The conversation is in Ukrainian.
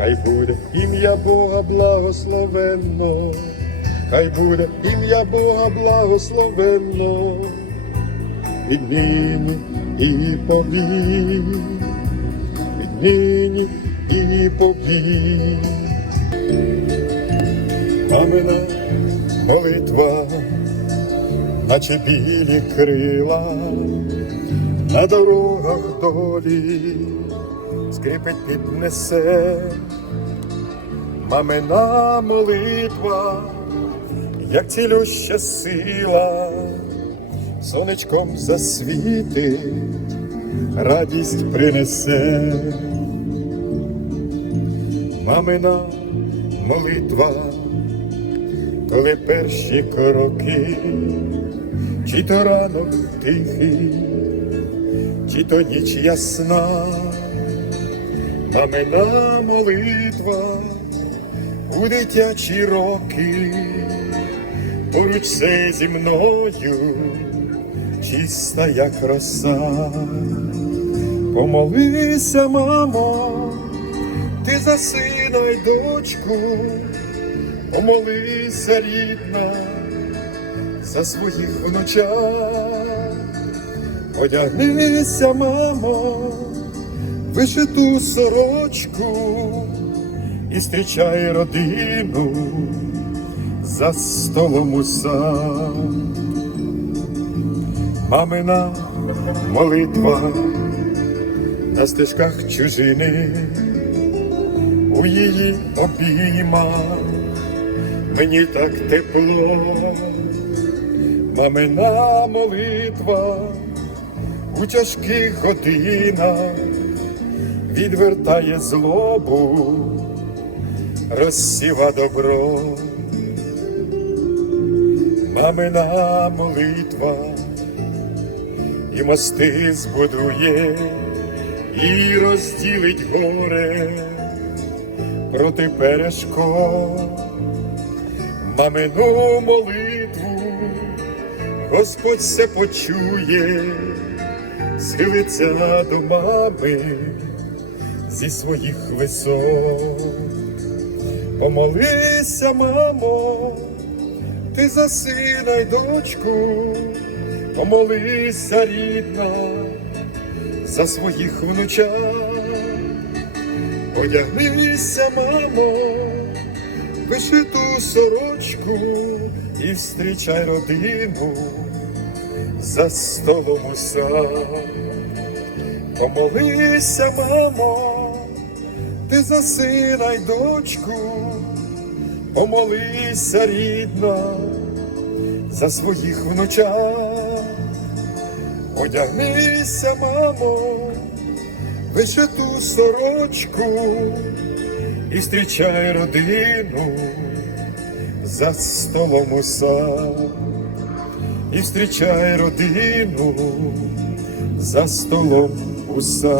хай буде ім'я Бога благословенно, хай буде ім'я Бога благословенно, віднині і повік, віднині і повік. Мамина молитва, наче білі крила, на дорогах долі скрипить піднесе. Мамина молитва, як цілюща сила, сонечком засвітить, радість принесе. Мамина молитва, коли перші кроки, чи то ранок тихий, чи то ніч ясна, мамина молитва у дитячі роки, поруч все зі мною, чиста як роса. Помолися, мамо, ти за сина й дочку, помолися, рідна, за своїх внучат, одягнися, мамо, вишиту сорочку і зустрічай родину за столом уса. Мамина молитва на стежках чужини, у її обіймах. Мені так тепло, мамина молитва у тяжких годинах відвертає злобу, розсіва добро, мамина молитва і мости збудує, і розділить горе проти перешкод. Мамину молитву Господь все почує, схилиться до мами зі своїх висот. Помолися, мамо, ти за сина й дочку, помолися, рідна, за своїх внучат. Одягнися, мамо, вишиту сорочку і встрічай родину за столом уса. Помолися, мамо, ти за сина й дочку, помолися, рідна, за своїх внучат. Одягнися, мамо, вишиту сорочку і зустрічай родину за столом уса, і зустрічай родину за столом уса.